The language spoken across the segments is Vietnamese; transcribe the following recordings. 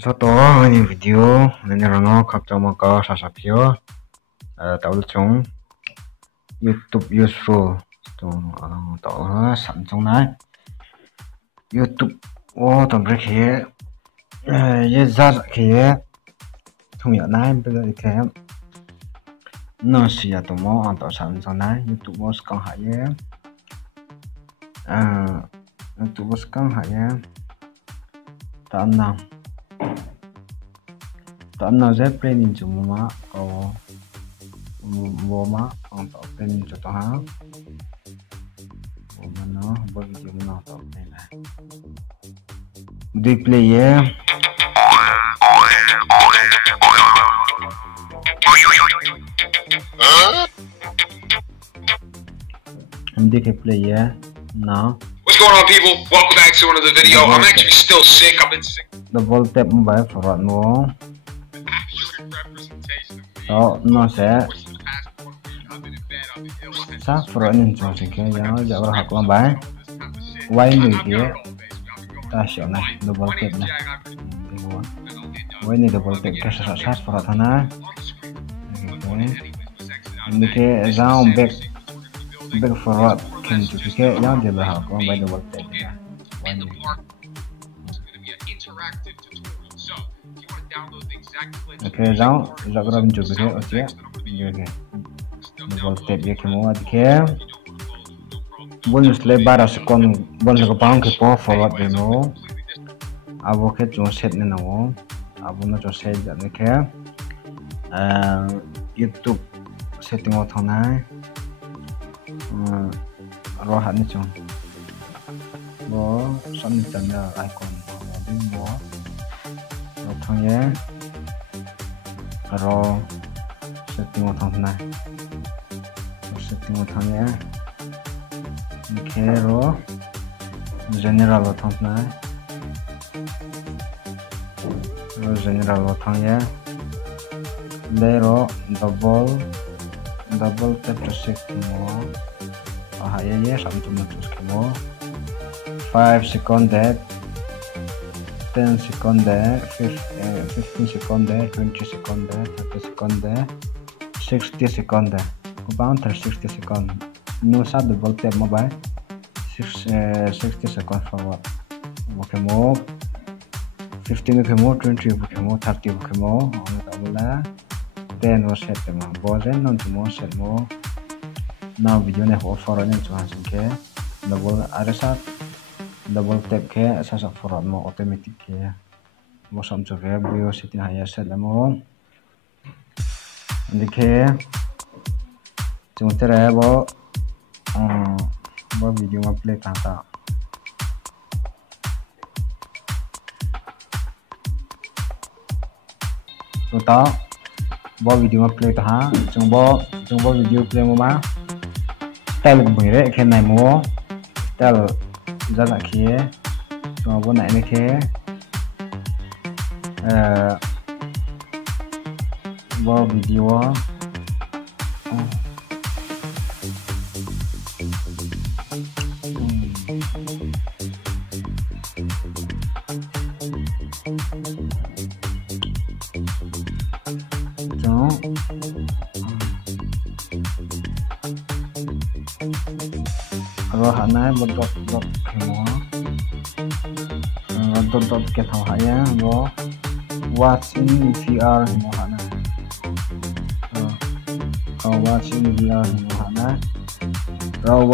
So to ini video ini rano kapta maka sasapio tahu chung YouTube useful to tahu samsung nai YouTube oh tầm break here ye za here thùng nhựa nai bây giờ thì nó xì à tụi mò an tàu samsung nai YouTube was con hại ye YouTube was con hại ye ta nào tao sẽ planning cho mà có mà on tao planning cho tao ha mà nó bởi vì nó tao này là đi play yeah đi cái play yeah now. What's going on, people? Welcome back to another video. I'm actually still sick. I've been sick. Double tap mobile for right now. So nó sẽ sát for nên cho sự kia giáo giáo ra học làm bài quay người kia ta sẽ này double tap này quay này double tap cái sát for thằng nào ini ke giáo back forward kan juga ke yang dia berhak orang by double tap ya oke giáo giáo ra bên juga ke oke oke double tap ya kemo ke bonus lebar sekon bonus ke pang ke po forward de no abo ke jo set ne no abo no jo set ja ne ke YouTube setting out thonai ro hat ni chong bo son chan ya icon bo ding bo ro thong ye ro setting out thonai setting out thong ye ke ro general out thonai ro general out thong ye le ro double tap to shift more ye something to more 5 second there 10 second there 15 second there 20 second there 30 second there 60 second there about 60 second no sa double tap mobile 60 second forward okay more 15 okay more 20 okay more 30 okay more on the then was set them up bozen non to more set more now video này hỗ for nên cho hàng ke double aresa double tap ke sa for mo automatic ke mo som cho ke video setting hay set la mo dikhe chúng ta ra bo video mà play ta chúng ta bo video mà play ta ha chúng bo video play mo ma style của mình đấy cái này mua style ra lại kia cho bọn này này kia vào video rồi hả nãy một đột cái nó đột cái thằng hả nhá nó watching VR nó hả nãy watching VR nó hả nãy rồi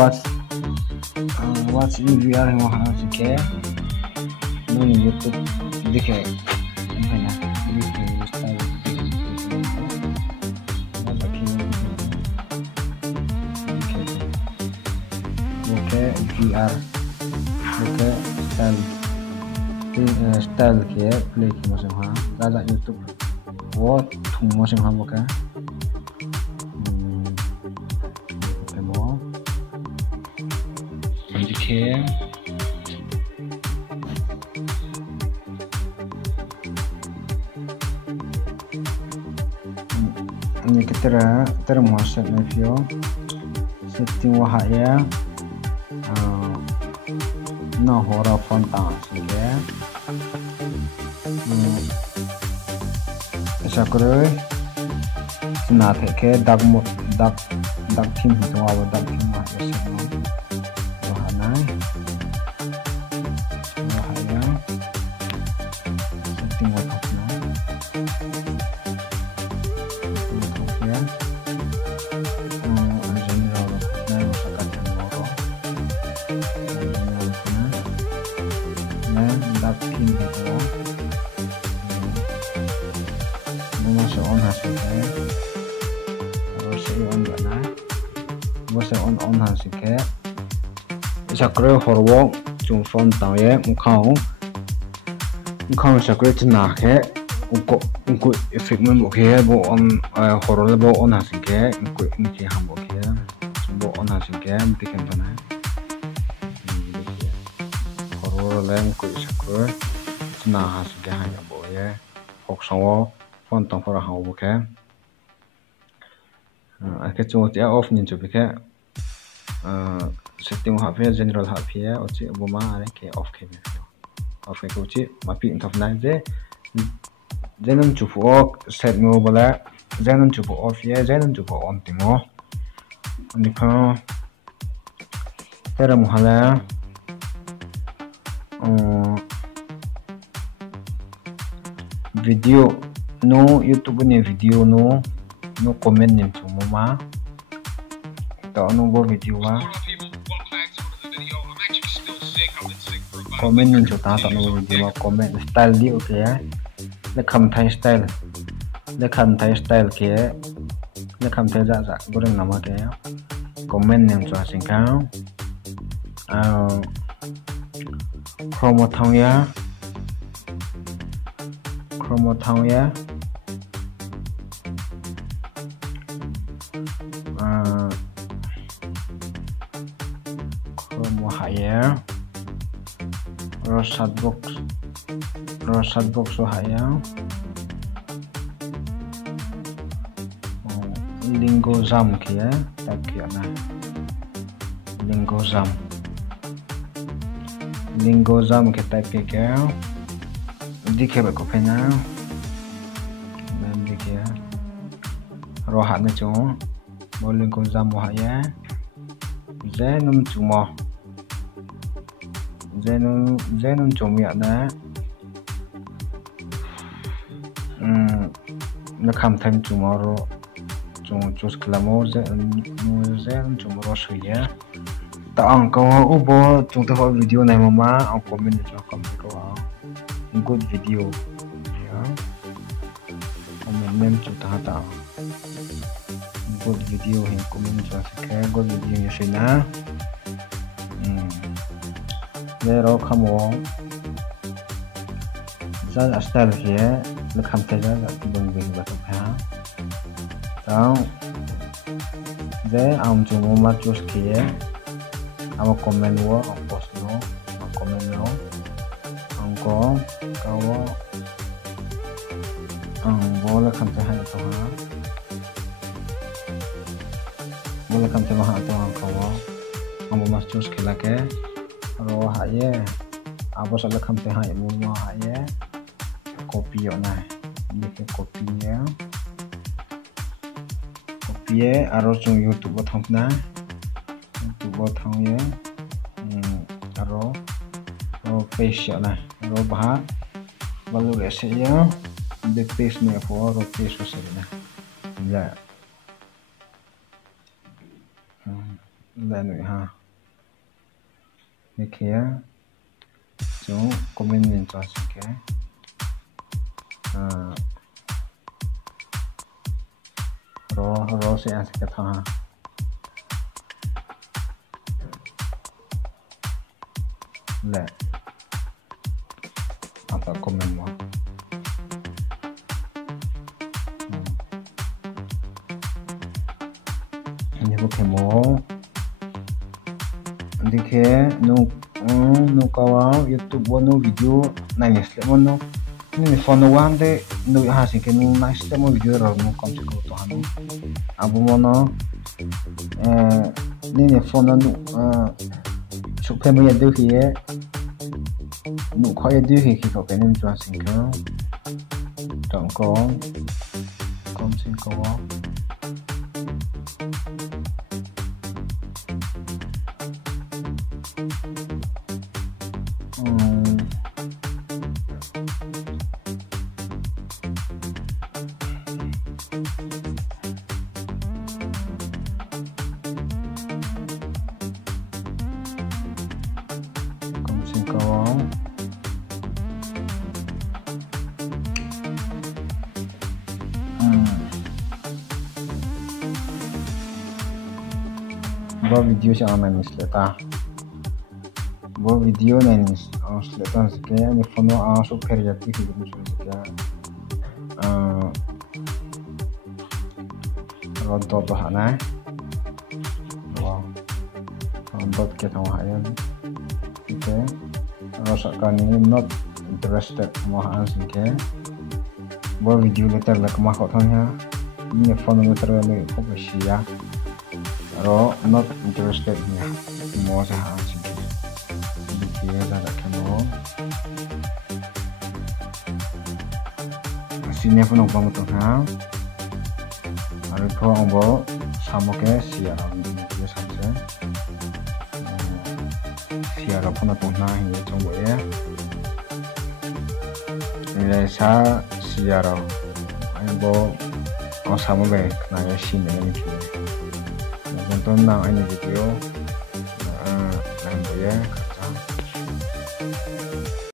watching VR nó hả nãy cái nó như YouTube đi cái này nè đi cái style VR oke style kia play ki masing ha ra YouTube wo thung masing ha boka oke mo dikhe ini kita mau set video setting wa ya nó hồ ra phone tao sẽ Sakura na thể ke dak thim hi to awa dak thim ma se no lo hanai lo haya setting wa thok no thok ya general lo na lo sakat no ro na dak thim hi to no se on hasil sẽ on hàng xí kế Sakura horwo chung phone tao ye mkhang Sakura chna khe unko effect mo khe bo on horol bo on hàng xí kế unko inchi ham bo khe bo on hàng xí kế mtiken bana horol le unko Sakura chna ha xí kế ha bo ye hok sawo phone tao for ha bo khe cái chỗ thì off nhìn chụp cái setting học phía general học phía ở chị bộ má đấy cái off cái của chị mà bị thập này dễ nên chụp off set ngô bờ lẽ nên chụp off phía nên chụp on tiếng ngô đi khao thế là một là video no YouTube này video no comment nim chung ma to no bo video wa comment nim chu ta to no video comment style di okay le kham thai style ke le kham thai za goreng nama ke comment nim chu sing ka chromo thang ya chromo haya rosat box so haya lingo jam kia tak kia na lingo jam ke type ke dikhe ba ko phena nem dikhe ro hat na chu mo lingo jam mo haya zenum chumo zenum chumya na na kham tham tomorrow chung chus klamo zen tomorrow shya ta ang ko ubo chung ta video này mà ang comment cho comment ko good video ya comment nem chu ta good video hin comment cho sẽ good video như thế nào để rồi khamo ra style kia nó kham thấy ra đồng bình và tập ha sao để ông chúng mà choose kia ông comment wo ông post no ông comment no ông có câu vô là kham thấy hay to ha vô là kham thấy mà to câu ông mà choose kia là cái rồi hãy abo sẽ kham thấy hay mua hãy copy ở này như cái copy nhé copy aro chung YouTube thông na YouTube thông nhé aro page ở này aro bahar balu rese nhé the page này for aro page sẽ này dạ nữa ha này kia chúng comment nhìn cho cái ro sẽ ăn cái thằng lẹ apa comment mo ini ko kemo dikhe no kawa YouTube no video na ngesle mo ni phone one de no ha sin ke no nice mo video ro no kom ko to hanu abu mono ni phone no su pe mo ya do hi nụ khỏi đi khi có cái nem cho sinh cơ trọng con sinh có वो वीडियो से ऑनलाइन मिसलेता वो वीडियो नहीं मिसलेता सके यानी फोन में आंसू फिर जाती है कुछ सके और दो हना है वाह हम दो के तो है ठीक है और सकनी not interested mau सके वो वीडियो लेटर लग मा को तो है ये फोन में तरह में को बसिया रो not interested nya mo sa ha sing dia da kemo sini pun ông bông tông ha rồi po ông bố samo ke sia dia samse sia ro pun tông na hi trong buổi ini sa sia ro ông bố ông samo về na ya xin để mình nonton na ini video làm ya